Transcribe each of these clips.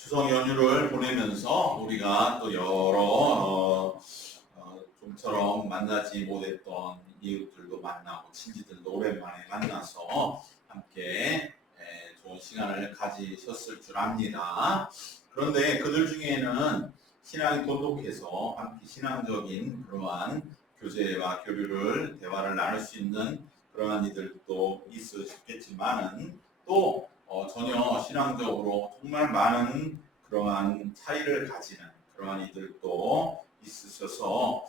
추석 연휴를 보내면서 우리가 또 여러 좀처럼 만나지 못했던 이웃들도 만나고 친지들도 오랜만에 만나서 함께 좋은 시간을 가지셨을 줄 압니다. 그런데 그들 중에는 신앙이 돈독해서 함께 신앙적인 그러한 교제와 교류를 대화를 나눌 수 있는 그러한 이들도 있으셨겠지만은 또 전혀 신앙적으로 정말 많은 그러한 차이를 가지는 그러한 이들도 있으셔서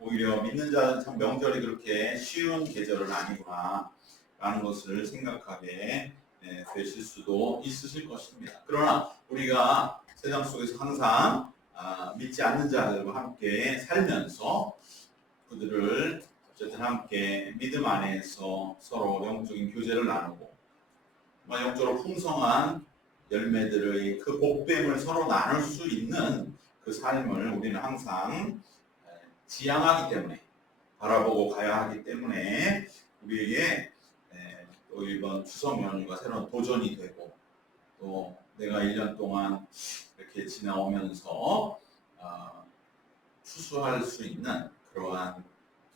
오히려 믿는 자는 참 명절이 그렇게 쉬운 계절은 아니구나 라는 것을 생각하게 되실 수도 있으실 것입니다. 그러나 우리가 세상 속에서 항상 믿지 않는 자들과 함께 살면서 그들을 어쨌든 함께 믿음 안에서 서로 영적인 교제를 나누고 영적으로 풍성한 열매들의 그 복됨을 서로 나눌 수 있는 그 삶을 우리는 항상 지향하기 때문에 바라보고 가야 하기 때문에 우리에게 또 이번 추석 연휴가 새로운 도전이 되고 또 내가 1년 동안 이렇게 지나오면서 추수할 수 있는 그러한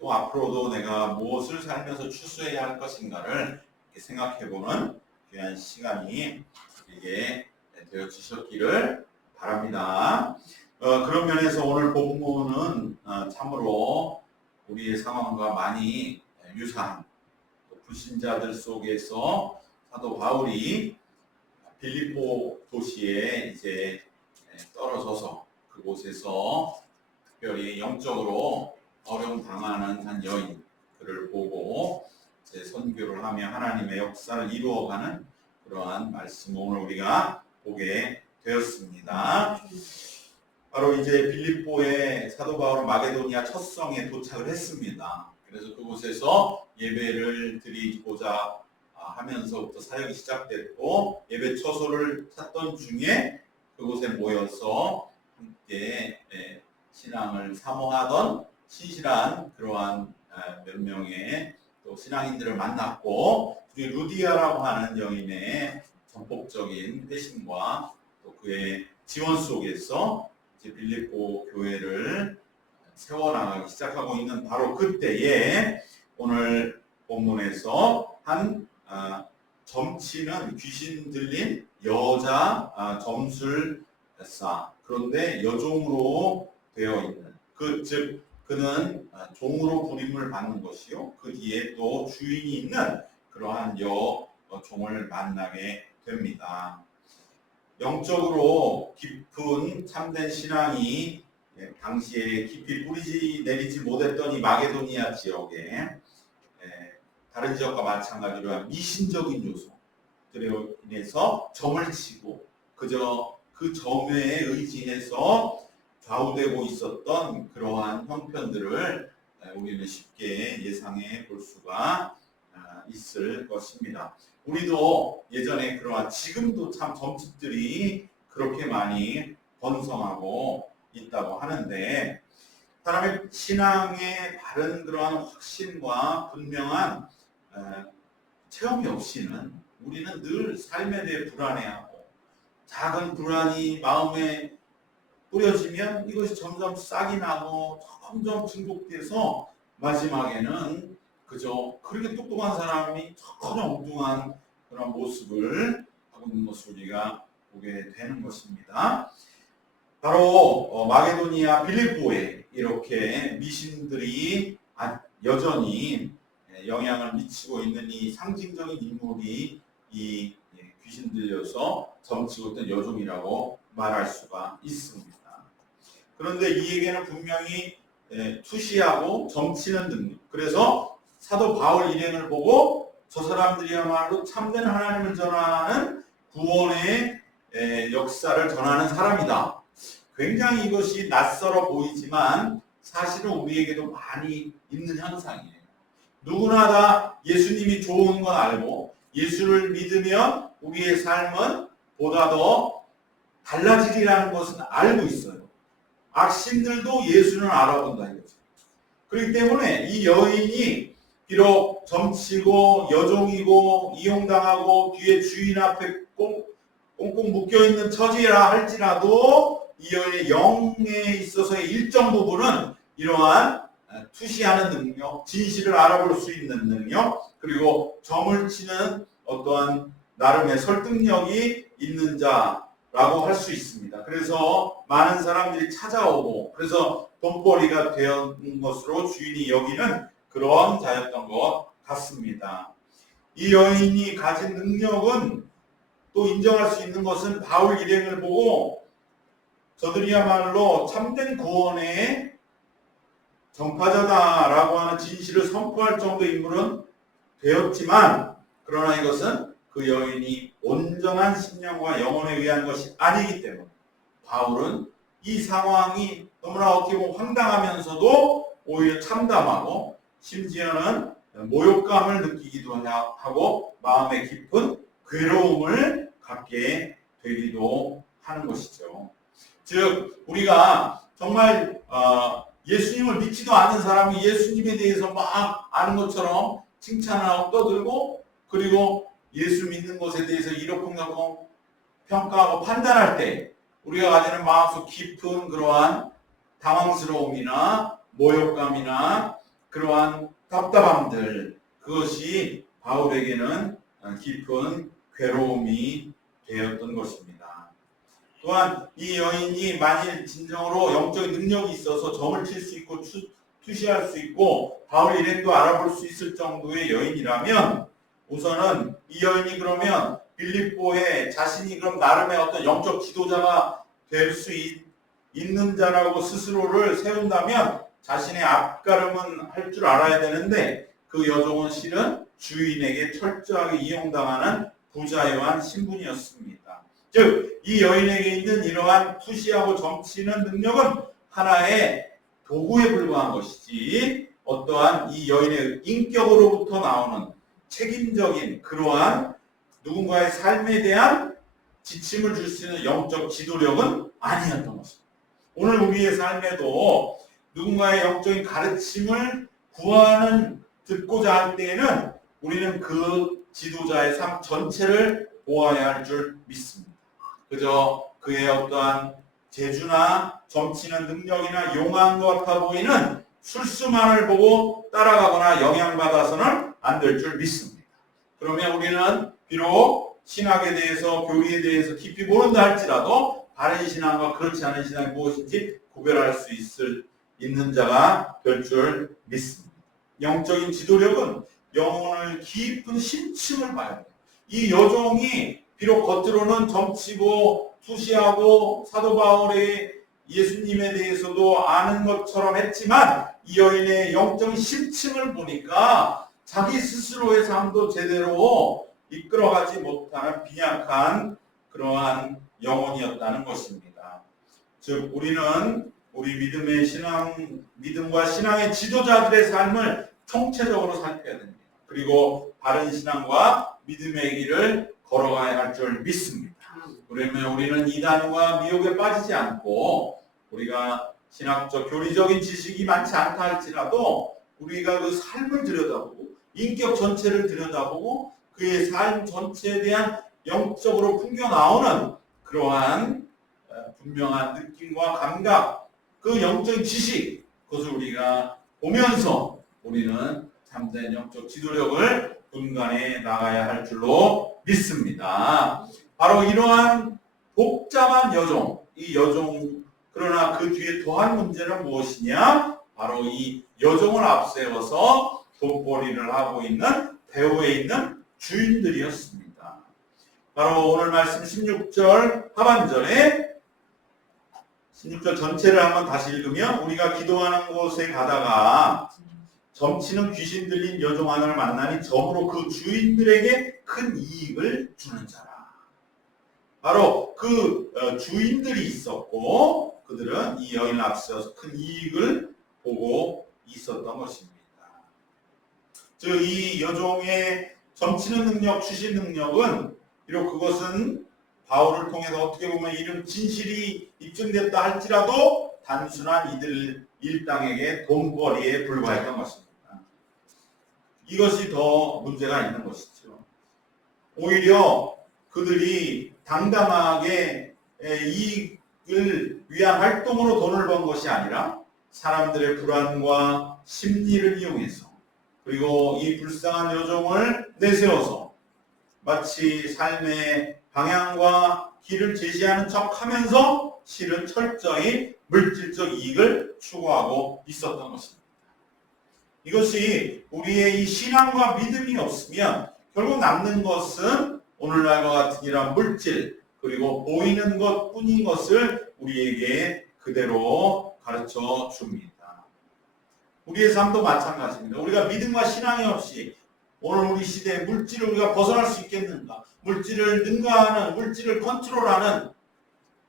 또 앞으로도 내가 무엇을 살면서 추수해야 할 것인가를 생각해보는 귀한 시간이 우리에게 되어 주셨기를 바랍니다. 그런 면에서 오늘 본문은 참으로 우리의 상황과 많이 유사한 불신자들 속에서 사도 바울이 빌립보 도시에 이제 떨어져서 그곳에서 특별히 영적으로 어려움 당하는 한 여인 그를 보고 이제 선교를 하며 하나님의 역사를 이루어가는 그러한 말씀을 오늘 우리가 보게 되었습니다. 바로 이제 빌립보의 사도 바울은 마게도니아 첫 성에 도착을 했습니다. 그래서 그곳에서 예배를 드리고자 하면서부터 사역이 시작됐고 예배 처소를 찾던 중에 그곳에 모여서 함께 신앙을 사모하던 신실한 그러한 몇 명의 또 신앙인들을 만났고 그중에 루디아라고 하는 여인의 전폭적인 회심과 또 그의 지원 속에서 이제 빌립보 교회를 세워나가기 시작하고 있는 바로 그때에 오늘 본문에서 한 점치는 귀신 들린 여자 점술사 그런데 여종으로 되어 있는 즉 그는 종으로 부림을 받는 것이요 그 뒤에 또 주인이 있는 그러한 여종을 만나게 됩니다. 영적으로 깊은 참된 신앙이 당시에 깊이 뿌리지 내리지 못했던 이 마게도니아 지역에 다른 지역과 마찬가지로 한 미신적인 요소들에 인해서 점을 치고 그저 그 점에 의지해서 좌우되고 있었던 그러한 형편들을 우리는 쉽게 예상해 볼 수가 있을 것입니다. 우리도 예전에 그러한 지금도 참 점집들이 그렇게 많이 번성하고 있다고 하는데 사람의 신앙의 바른 그러한 확신과 분명한 체험이 없이는 우리는 늘 삶에 대해 불안해하고 작은 불안이 마음에 뿌려지면 이것이 점점 싹이 나고 점점 증폭돼서 마지막에는 그저 그렇게 똑똑한 사람이 전혀 엉뚱한 그런 모습을 하고 있는 것을 우리가 보게 되는 것입니다. 바로 마게도니아 빌립보에 이렇게 미신들이 여전히 영향을 미치고 있는 이 상징적인 인물이 이 귀신 들려서 점치고 있던 여종이라고 말할 수가 있습니다. 그런데 이에게는 분명히 투시하고 점치는 능력 그래서 사도 바울 일행을 보고 저 사람들이야말로 참된 하나님을 전하는 구원의 역사를 전하는 사람이다. 굉장히 이것이 낯설어 보이지만 사실은 우리에게도 많이 있는 현상이에요. 누구나 다 예수님이 좋은 건 알고 예수를 믿으면 우리의 삶은 보다 더 달라지리라는 것은 알고 있어요. 악신들도 예수는 알아본다 이거죠. 그렇기 때문에 이 여인이 비록 점치고 여종이고 이용당하고 뒤에 주인 앞에 꽁꽁 묶여있는 처지라 할지라도 이 여인의 영에 있어서의 일정 부분은 이러한 투시하는 능력, 진실을 알아볼 수 있는 능력, 그리고 점을 치는 어떠한 나름의 설득력이 있는 자라고 할 수 있습니다. 그래서 많은 사람들이 찾아오고 그래서 돈벌이가 되는 것으로 주인이 여기는 그런 자였던 것 같습니다. 이 여인이 가진 능력은 또 인정할 수 있는 것은 바울 일행을 보고 저들이야말로 참된 구원의 전파자다라고 하는 진실을 선포할 정도의 인물은 되었지만, 그러나 이것은 그 여인이 온전한 심령과 영혼에 의한 것이 아니기 때문에 바울은 이 상황이 너무나 어떻게 보면 황당하면서도 오히려 참담하고 심지어는 모욕감을 느끼기도 하고 마음에 깊은 괴로움을 갖게 되기도 하는 것이죠. 즉 우리가 정말 예수님을 믿지도 않는 사람이 예수님에 대해서 막 아는 것처럼 칭찬하고 떠들고, 그리고 예수 믿는 것에 대해서 이러쿵저러쿵 평가하고 판단할 때 우리가 가지는 마음속 깊은 그러한 당황스러움이나 모욕감이나 그러한 답답함들, 그것이 바울에게는 깊은 괴로움이 되었던 것입니다. 또한 이 여인이 만일 진정으로 영적인 능력이 있어서 점을 칠 수 있고 투시할 수 있고 바울 일행도 알아볼 수 있을 정도의 여인이라면, 우선은 이 여인이 그러면 빌립보에 자신이 그럼 나름의 어떤 영적 지도자가 될 수 있는 자라고 스스로를 세운다면 자신의 앞가름은 할 줄 알아야 되는데, 그 여종은 실은 주인에게 철저하게 이용당하는 부자요한 신분이었습니다. 즉 이 여인에게 있는 이러한 투시하고 점치는 능력은 하나의 도구에 불과한 것이지 어떠한 이 여인의 인격으로부터 나오는 책임적인 그러한 누군가의 삶에 대한 지침을 줄 수 있는 영적 지도력은 아니었던 것입니다. 오늘 우리의 삶에도 누군가의 영적인 가르침을 구하는, 듣고자 할 때에는 우리는 그 지도자의 삶 전체를 보아야 할 줄 믿습니다. 그저 그의 어떠한 재주나 점치는 능력이나 용한 것 같아 보이는 술수만을 보고 따라가거나 영향받아서는 안 될 줄 믿습니다. 그러면 우리는 비록 신학에 대해서, 교리에 대해서 깊이 모른다 할지라도 바른 신앙과 그렇지 않은 신앙이 무엇인지 구별할 수 있는 자가 될 줄 믿습니다. 영적인 지도력은 영혼을 깊은 심층을 봐야 돼요. 이 여종이 비록 겉으로는 점치고 투시하고 사도 바울의 예수님에 대해서도 아는 것처럼 했지만 이 여인의 영적인 심층을 보니까 자기 스스로의 삶도 제대로 이끌어가지 못하는 빈약한 그러한 영혼이었다는 것입니다. 즉 우리는 우리 믿음과 신앙의 지도자들의 삶을 총체적으로 살펴야 됩니다. 그리고 바른 신앙과 믿음의 길을 걸어가야 할 줄 믿습니다. 그러면 우리는 이단과 미혹에 빠지지 않고, 우리가 신학적 교리적인 지식이 많지 않다 할지라도 우리가 그 삶을 들여다보고 인격 전체를 들여다보고 그의 삶 전체에 대한 영적으로 풍겨나오는 그러한 분명한 느낌과 감각, 그 영적인 지식, 그것을 우리가 보면서 우리는 참된 영적 지도력을 분간해 나가야 할 줄로 믿습니다. 바로 이러한 복잡한 여종, 이 여종, 그러나 그 뒤에 더한 문제는 무엇이냐? 바로 이 여종을 앞세워서 돈벌이를 하고 있는 배후에 있는 주인들이었습니다. 바로 오늘 말씀 16절 하반절에 16절 전체를 한번 다시 읽으면, 우리가 기도하는 곳에 가다가 점치는 귀신 들린 여종 하나를 만나니 점으로 그 주인들에게 큰 이익을 주는 자라. 바로 그 주인들이 있었고 그들은 이 여인을 앞세워서 큰 이익을 보고 있었던 것입니다. 즉 이 여종의 점치는 능력, 추신 능력은 비록 그것은 바울을 통해서 어떻게 보면 이런 진실이 입증됐다 할지라도 단순한 이들 일당에게 돈벌이에 불과했던 것입니다. 이것이 더 문제가 있는 것이죠. 오히려 그들이 당당하게 이익을 위한 활동으로 돈을 번 것이 아니라 사람들의 불안과 심리를 이용해서 그리고 이 불쌍한 여종을 내세워서 마치 삶의 방향과 길을 제시하는 척하면서 실은 철저히 물질적 이익을 추구하고 있었던 것입니다. 이것이 우리의 이 신앙과 믿음이 없으면 결국 남는 것은 오늘날과 같은 이러한 물질 그리고 보이는 것뿐인 것을 우리에게 그대로 가르쳐 줍니다. 우리의 삶도 마찬가지입니다. 우리가 믿음과 신앙이 없이 오늘 우리 시대의 물질을 우리가 벗어날 수 있겠는가? 물질을 능가하는, 물질을 컨트롤하는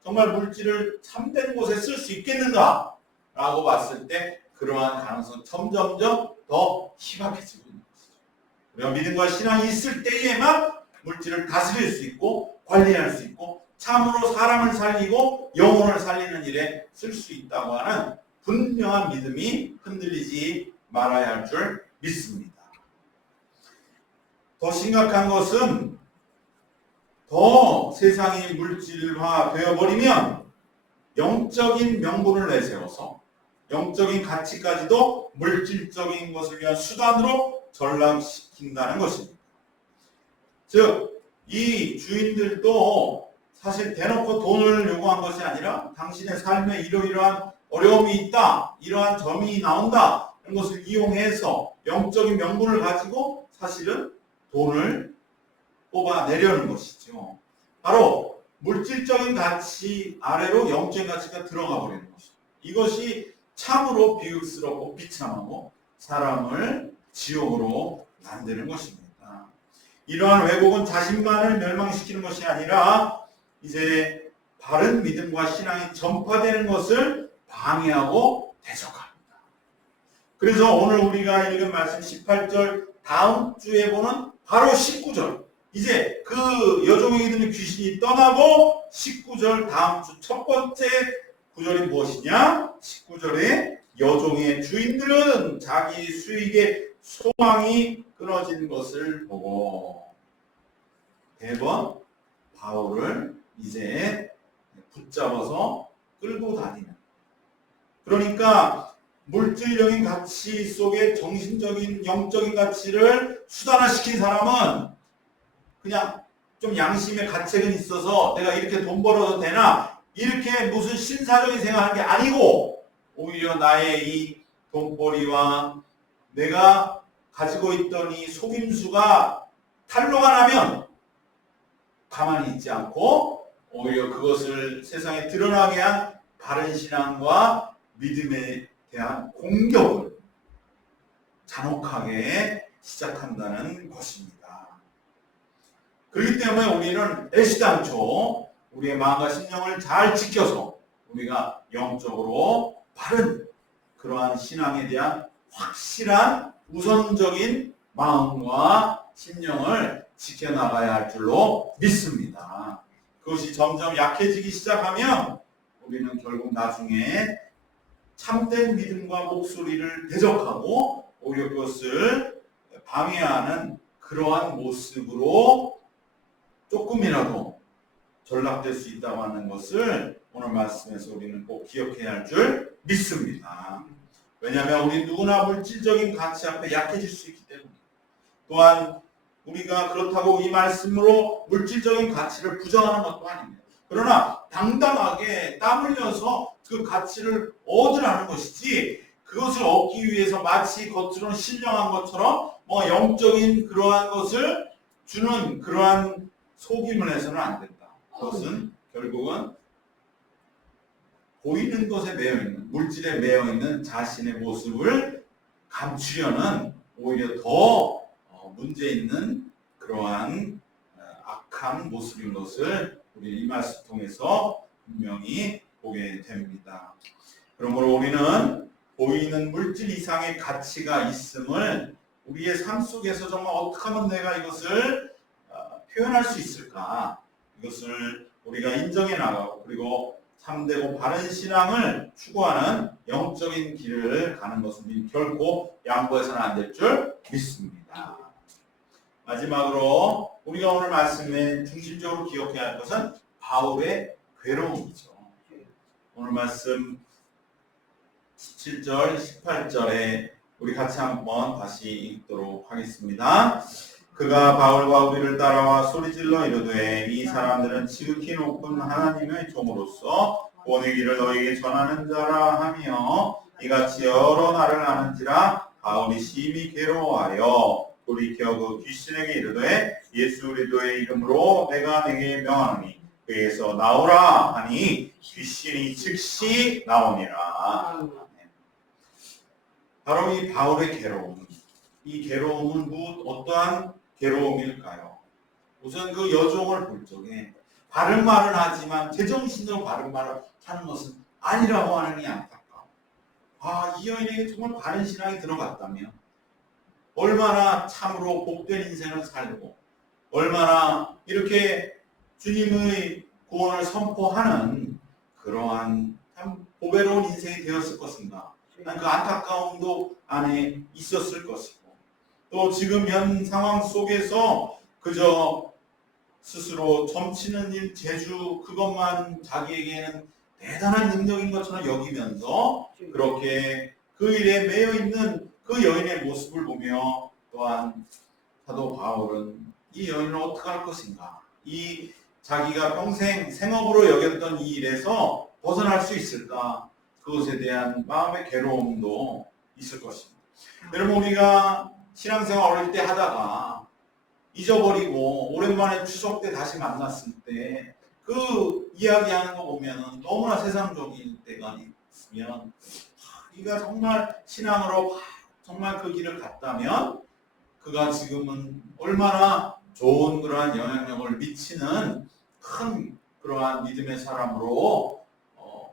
정말 물질을 참된 곳에 쓸 수 있겠는가? 라고 봤을 때 그러한 가능성은 점점점 더 희박해지고 있는 것이죠. 우리가 믿음과 신앙이 있을 때에만 물질을 다스릴 수 있고 관리할 수 있고 참으로 사람을 살리고 영혼을 살리는 일에 쓸 수 있다고 하는 분명한 믿음이 흔들리지 말아야 할 줄 믿습니다. 더 심각한 것은 더 세상이 물질화 되어버리면 영적인 명분을 내세워서 영적인 가치까지도 물질적인 것을 위한 수단으로 전락시킨다는 것입니다. 즉, 이 주인들도 사실 대놓고 돈을 요구한 것이 아니라 당신의 삶에 이러이러한 어려움이 있다, 이러한 점이 나온다, 이런 것을 이용해서 영적인 명분을 가지고 사실은 돈을 뽑아내려는 것이죠. 바로 물질적인 가치 아래로 영적인 가치가 들어가 버리는 것입니다. 이것이 참으로 비극스럽고 비참하고 사람을 지옥으로 만드는 것입니다. 이러한 왜곡은 자신만을 멸망시키는 것이 아니라 이제 바른 믿음과 신앙이 전파되는 것을 방해하고 대적합니다. 그래서 오늘 우리가 읽은 말씀 18절 다음 주에 보는 바로 19절 이제 그 여종에게 드는 귀신이 떠나고 19절 다음 주 첫 번째 구절이 무엇이냐? 19절에 여종의 주인들은 자기 수익의 소망이 끊어진 것을 보고 대번 바울을 이제 붙잡아서 끌고 다니는, 그러니까 물질적인 가치 속에 정신적인 영적인 가치를 수단화시킨 사람은 그냥 좀 양심의 가책은 있어서 내가 이렇게 돈 벌어도 되나 이렇게 무슨 신사적인 생각하는 게 아니고 오히려 나의 이 돈벌이와 내가 가지고 있던 이 속임수가 탄로가 나면 가만히 있지 않고 오히려 그것을 세상에 드러나게 한 바른 신앙과 믿음에 대한 공격을 잔혹하게 시작한다는 것입니다. 그렇기 때문에 우리는 애시당초 우리의 마음과 심령을 잘 지켜서 우리가 영적으로 바른 그러한 신앙에 대한 확실한 우선적인 마음과 심령을 지켜나가야 할 줄로 믿습니다. 그것이 점점 약해지기 시작하면 우리는 결국 나중에 참된 믿음과 목소리를 대적하고 오히려 그것을 방해하는 그러한 모습으로 조금이라도 전락될 수 있다고 하는 것을 오늘 말씀에서 우리는 꼭 기억해야 할 줄 믿습니다. 왜냐하면 우리 누구나 물질적인 가치 앞에 약해질 수 있기 때문에, 또한 우리가 그렇다고 이 말씀으로 물질적인 가치를 부정하는 것도 아닙니다. 그러나 당당하게 땀 흘려서 그 가치를 얻으라는 것이지 그것을 얻기 위해서 마치 겉으로는 신령한 것처럼 영적인 그러한 것을 주는 그러한 속임을 해서는 안 된다. 그것은 결국은 보이는 것에 매여있는, 물질에 매여있는 자신의 모습을 감추려는 오히려 더 문제 있는 그러한 악한 모습인 것을 우리 이 말씀 통해서 분명히 보게 됩니다. 그러므로 우리는 보이는 물질 이상의 가치가 있음을 우리의 삶 속에서 정말 어떻게 하면 내가 이것을 표현할 수 있을까? 이것을 우리가 인정해 나가고 그리고 참되고 바른 신앙을 추구하는 영적인 길을 가는 것은 결코 양보해서는 안 될 줄 믿습니다. 마지막으로 우리가 오늘 말씀에 중심적으로 기억해야 할 것은 바울의 괴로움이죠. 오늘 말씀 17절, 18절에 우리 같이 한번 다시 읽도록 하겠습니다. 그가 바울과 우리를 따라와 소리질러 이르되 이 사람들은 지극히 높은 하나님의 종으로서 구원의 길을 너희에게 전하는 자라 하며 이같이 여러 날을 아는지라 바울이 심히 괴로워하여 돌이켜 그 귀신에게 이르되 예수 그리스도의 이름으로 내가 내게 명하노니 그에서 나오라 하니 귀신이 즉시 나오니라. 바로 이 바울의 괴로움, 이 괴로움은 어떠한 괴로움일까요? 우선 그 여종을 볼 적에 바른 말은 하지만 제정신으로 바른 말을 하는 것은 아니라고 하는 이 안타까움. 이 여인에게 정말 바른 신앙이 들어갔다면 얼마나 참으로 복된 인생을 살고 얼마나 이렇게 주님의 구원을 선포하는 그러한 참 보배로운 인생이 되었을 것인가. 그 안타까움도 안에 있었을 것이고 또 지금 현 상황 속에서 그저 스스로 점치는 일, 재주 그것만 자기에게는 대단한 능력인 것처럼 여기면서 그렇게 그 일에 매여 있는 그 여인의 모습을 보며 또한 사도 바울은 이 여인을 어떻게 할 것인가, 이 자기가 평생 생업으로 여겼던 이 일에서 벗어날 수 있을까, 그것에 대한 마음의 괴로움도 있을 것입니다. 여러분, 우리가 신앙생활 어릴 때 하다가 잊어버리고 오랜만에 추석 때 다시 만났을 때 그 이야기하는 거 보면 너무나 세상적인 때가 있으면 이가 정말 신앙으로 정말 그 길을 갔다면 그가 지금은 얼마나 좋은 그러한 영향력을 미치는 큰 그러한 믿음의 사람으로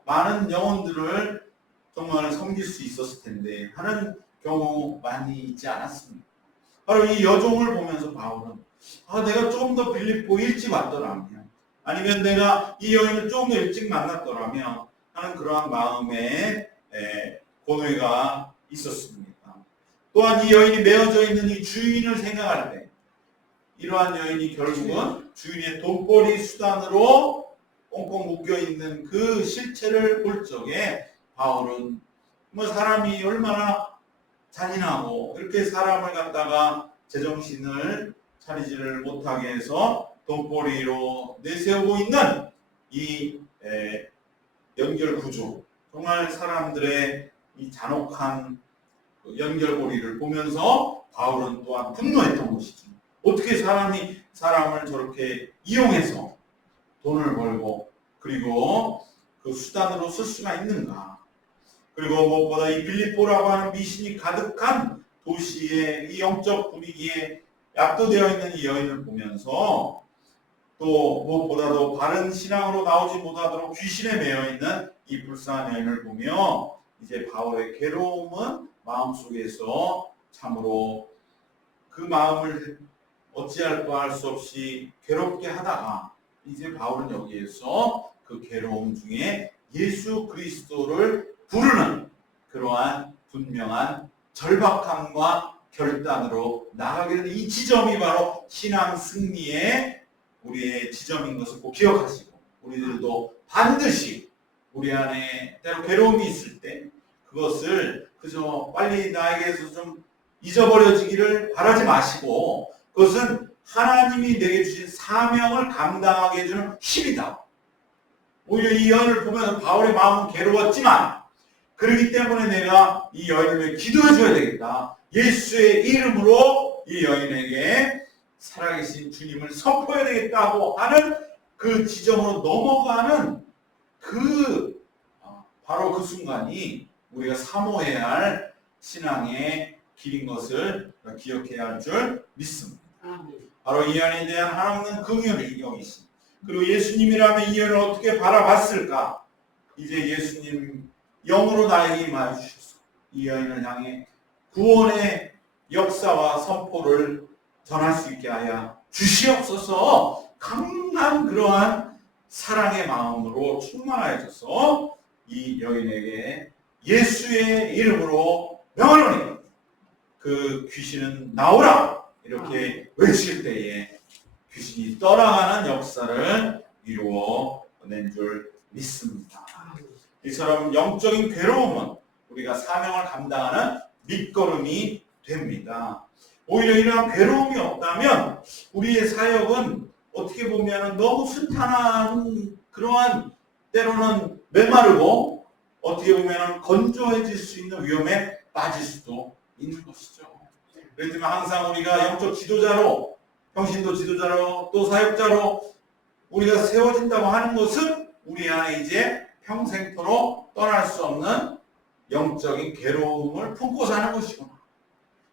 많은 영혼들을 정말 섬길 수 있었을 텐데 하는 경우 많이 있지 않았습니까? 바로 이 여종을 보면서 바울은 내가 조금 더 빌립보 일찍 왔더라면, 아니면 내가 이 여인을 조금 더 일찍 만났더라면 하는 그러한 마음의 고뇌가 있었습니다. 또한 이 여인이 메어져 있는 이 주인을 생각할 때 이러한 여인이 결국은 주인의 돈벌이 수단으로 꽁꽁 묶여있는 그 실체를 볼 적에 바울은 사람이 얼마나 잔인하고 이렇게 사람을 갖다가 제정신을 차리지를 못하게 해서 돈벌이로 내세우고 있는 이 연결구조, 정말 사람들의 이 잔혹한 연결고리를 보면서 바울은 또한 분노했던 것이죠. 어떻게 사람이 사람을 저렇게 이용해서 돈을 벌고 그리고 그 수단으로 쓸 수가 있는가. 그리고 무엇보다 이 빌립보라고 하는 미신이 가득한 도시의 이 영적 분위기에 압도되어 있는 이 여인을 보면서 또 무엇보다도 바른 신앙으로 나오지 못하도록 귀신에 매여 있는 이 불쌍한 여인을 보며 이제 바울의 괴로움은 마음속에서 참으로 그 마음을 어찌할까 할 수 없이 괴롭게 하다가 이제 바울은 여기에서 그 괴로움 중에 예수 그리스도를 부르는 그러한 분명한 절박함과 결단으로 나가게 되는 이 지점이 바로 신앙 승리의 우리의 지점인 것을 꼭 기억하시고, 우리들도 반드시 우리 안에 때로 괴로움이 있을 때 그것을 그저 빨리 나에게서 좀 잊어버려지기를 바라지 마시고 그것은 하나님이 내게 주신 사명을 감당하게 해주는 힘이다. 오히려 이 여인을 보면서 바울의 마음은 괴로웠지만 그렇기 때문에 내가 이 여인을 위해 기도해 줘야 되겠다. 예수의 이름으로 이 여인에게 살아계신 주님을 선포해야 되겠다고 하는 그 지점으로 넘어가는 바로 그 순간이 우리가 사모해야 할 신앙의 길인 것을 기억해야 할 줄 믿습니다. 바로 이 여인에 대한 하나님은 긍휼히 여기신, 그리고 예수님이라면 이 여인을 어떻게 바라봤을까? 이제 예수님 영으로 나에게 임하여 주셔서 이 여인을 향해 구원의 역사와 선포를 전할 수 있게 하여 주시옵소서. 강한 그러한 사랑의 마음으로 충만하여져서 이 여인에게 예수의 이름으로 명하노니 그 귀신은 나오라 이렇게 외칠 때에 귀신이 떠나가는 역사를 이루어낸 줄 믿습니다. 이처럼 영적인 괴로움은 우리가 사명을 감당하는 밑거름이 됩니다. 오히려 이러한 괴로움이 없다면 우리의 사역은 어떻게 보면 너무 순탄한 그러한 때로는 메마르고 어떻게 보면 건조해질 수 있는 위험에 빠질 수도 있는 것이죠. 그렇기 때문에 항상 우리가 영적 지도자로, 평신도 지도자로, 또 사역자로 우리가 세워진다고 하는 것은 우리 안에 이제 평생토록 떠날 수 없는 영적인 괴로움을 품고 사는 것이구나.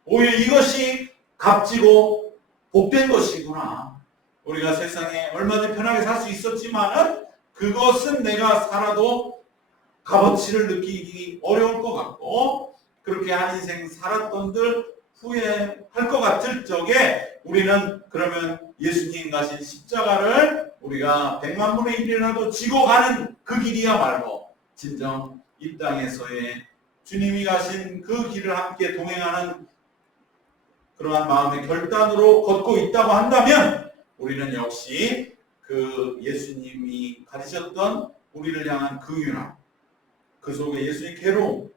오히려 이것이 값지고 복된 것이구나. 우리가 세상에 얼마든지 편하게 살 수 있었지만은 그것은 내가 살아도 값어치를 느끼기 어려울 것 같고, 그렇게 한 인생 살았던들 후회할 것 같을 적에 우리는 그러면 예수님 가신 십자가를 우리가 100만 분의 1이라도 지고 가는 그 길이야말로 진정 이 땅에서의 주님이 가신 그 길을 함께 동행하는 그러한 마음의 결단으로 걷고 있다고 한다면 우리는 역시 그 예수님이 가지셨던 우리를 향한 그 유나, 그 속에 예수님의 괴로움,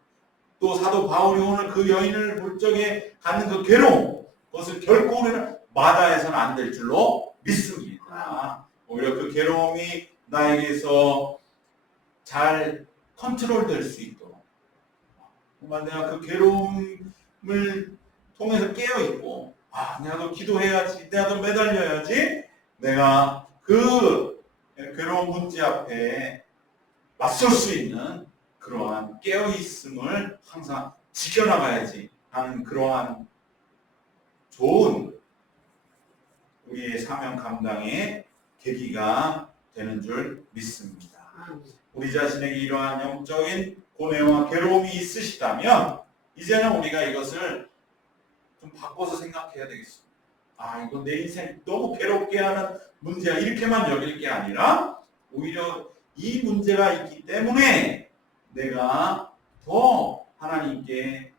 또 사도 바울이 오늘 그 여인을 볼 적에 갖는 그 괴로움, 그것을 결코 우리는 마다해서는 안 될 줄로 믿습니다. 오히려 그 괴로움이 나에게서 잘 컨트롤될 수 있도록, 정말 내가 그 괴로움을 통해서 깨어있고, 내가 더 기도해야지, 내가 더 매달려야지, 내가 그 괴로운 문제 앞에 맞설 수 있는 그러한 깨어있음을 항상 지켜나가야지 하는 그러한 좋은 우리의 사명 감당의 계기가 되는 줄 믿습니다. 우리 자신에게 이러한 영적인 고뇌와 괴로움이 있으시다면 이제는 우리가 이것을 좀 바꿔서 생각해야 되겠습니다. 이거 내 인생 너무 괴롭게 하는 문제야, 이렇게만 여길 게 아니라 오히려 이 문제가 있기 때문에 내가 더 하나님께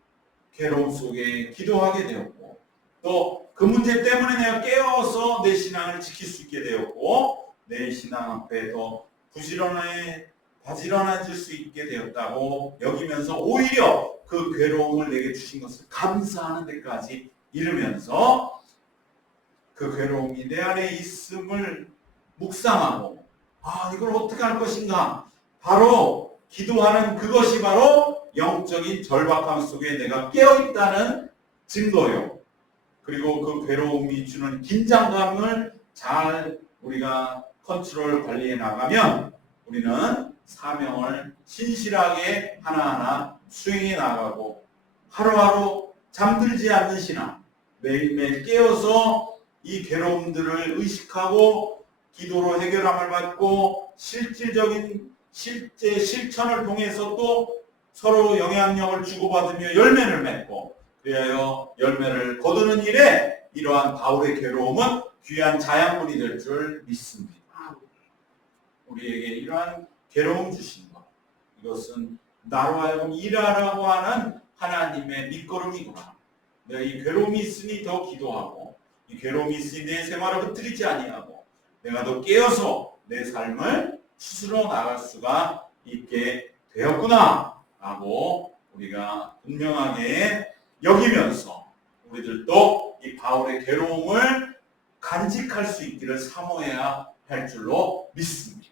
괴로움 속에 기도하게 되었고, 또 그 문제 때문에 내가 깨어서 내 신앙을 지킬 수 있게 되었고, 내 신앙 앞에 더 바지런해질 수 있게 되었다고 여기면서 오히려 그 괴로움을 내게 주신 것을 감사하는 데까지 이르면서 그 괴로움이 내 안에 있음을 묵상하고, 이걸 어떻게 할 것인가, 바로 기도하는 그것이 바로 영적인 절박함 속에 내가 깨어있다는 증거요. 그리고 그 괴로움이 주는 긴장감을 잘 우리가 컨트롤 관리해 나가면 우리는 사명을 신실하게 하나하나 수행해 나가고, 하루하루 잠들지 않는 신앙, 매일매일 깨어서 이 괴로움들을 의식하고 기도로 해결함을 받고 실제 실천을 통해서 또 서로 영향력을 주고받으며 열매를 맺고, 그리하여 열매를 거두는 일에 이러한 바울의 괴로움은 귀한 자양분이 될 줄 믿습니다. 우리에게 이러한 괴로움 주신 것, 이것은 나로 하여금 일하라고 하는 하나님의 밑거름이구나. 내가 이 괴로움이 있으니 더 기도하고, 이 괴로움이 있으니 내 생활을 흐트리지 아니하고, 내가 더 깨어서 내 삶을 스스로 나갈 수가 있게 되었구나 라고 우리가 분명하게 여기면서 우리들도 이 바울의 괴로움을 간직할 수 있기를 사모해야 할 줄로 믿습니다.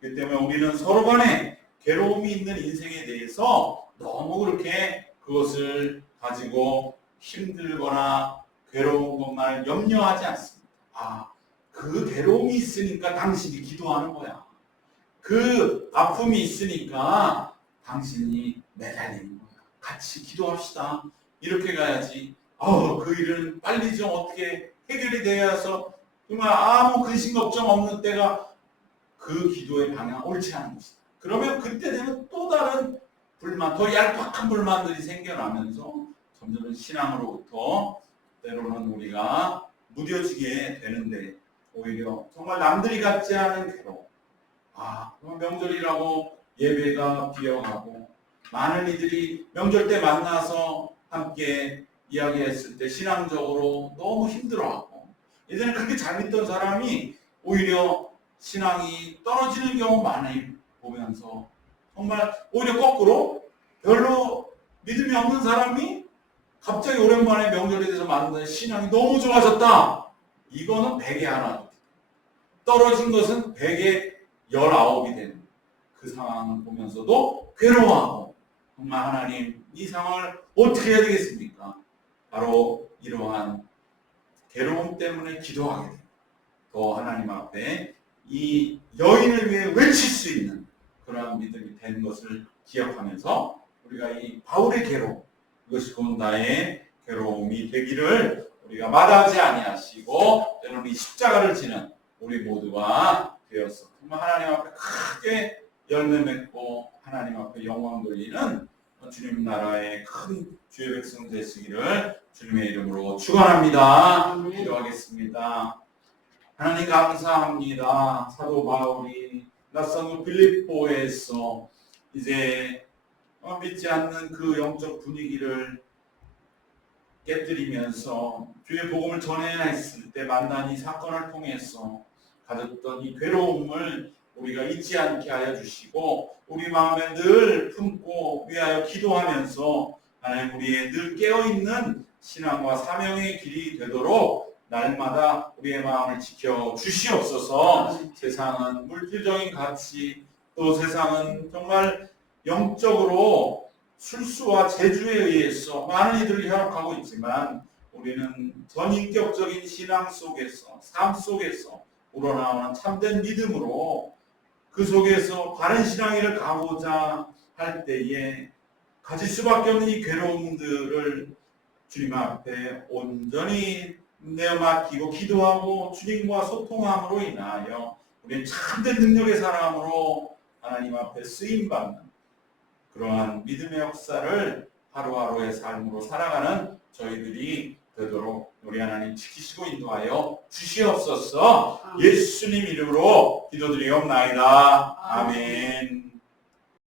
그렇기 때문에 우리는 서로 간에 괴로움이 있는 인생에 대해서 너무 그렇게 그것을 가지고 힘들거나 괴로운 것만 염려하지 않습니다. 그 괴로움이 있으니까 당신이 기도하는 거야. 그 아픔이 있으니까 당신이 매달리는 거야. 같이 기도합시다. 이렇게 가야지. 그 일은 빨리 좀 어떻게 해결이 되어서 정말 아무 근심 걱정 없는 때가 그 기도의 방향 옳지 않은 것이다. 그러면 그때 되면 또 다른 불만, 더 얄팍한 불만들이 생겨나면서 점점 신앙으로부터 때로는 우리가 무뎌지게 되는데, 오히려 정말 남들이 갖지 않은 괴로움, 명절이라고 예배가 비어가고 많은 이들이 명절 때 만나서 함께 이야기했을 때 신앙적으로 너무 힘들어하고, 예전에 그렇게 잘 믿던 사람이 오히려 신앙이 떨어지는 경우 많이 보면서 정말 오히려 거꾸로 별로 믿음이 없는 사람이 갑자기 오랜만에 명절에 대해서 만든 신앙이 너무 좋아졌다. 이거는 100에 하나. 떨어진 것은 100에 19이 되는 그 상황을 보면서도 괴로워하고 정말 하나님 이 상황을 어떻게 해야 되겠습니까? 바로 이러한 괴로움 때문에 기도하게 됩니다. 더 하나님 앞에 이 여인을 위해 외칠 수 있는 그러한 믿음이 된 것을 기억하면서 우리가 이 바울의 괴로움, 이것이 곧 나의 괴로움이 되기를 우리가 마다하지 아니하시고 때로는 이 십자가를 지는 우리 모두가 되었어. 정말 하나님 앞에 크게 열매 맺고 하나님 앞에 영광 돌리는 주님 나라의 큰 주의 백성 되시기를 주님의 이름으로 축원합니다. 기도하겠습니다. 하나님 감사합니다. 사도 바울이 낯선 빌립보에서 이제 믿지 않는 그 영적 분위기를 깨뜨리면서 주의 복음을 전해야 했을 때 만난 이 사건을 통해서 가졌던 이 괴로움을 우리가 잊지 않게 하여 주시고 우리 마음에 늘 품고 위하여 기도하면서 하나님 우리의 늘 깨어있는 신앙과 사명의 길이 되도록 날마다 우리의 마음을 지켜 주시옵소서. 세상은 물질적인 가치 또 세상은 정말 영적으로 술수와 재주에 의해서 많은 이들을 현혹하고 있지만 우리는 전인격적인 신앙 속에서 삶 속에서 우러나오는 참된 믿음으로 그 속에서 바른 신앙을 가고자 할 때에 가질 수밖에 없는 이 괴로움들을 주님 앞에 온전히 내어 맡기고 기도하고 주님과 소통함으로 인하여 우리는 참된 능력의 사람으로 하나님 앞에 쓰임받는 그러한 믿음의 역사를 하루하루의 삶으로 살아가는 저희들이 되도록 우리 하나님 지키시고 인도하여 주시옵소서. 예수님 이름으로 기도드리옵나이다. 아멘.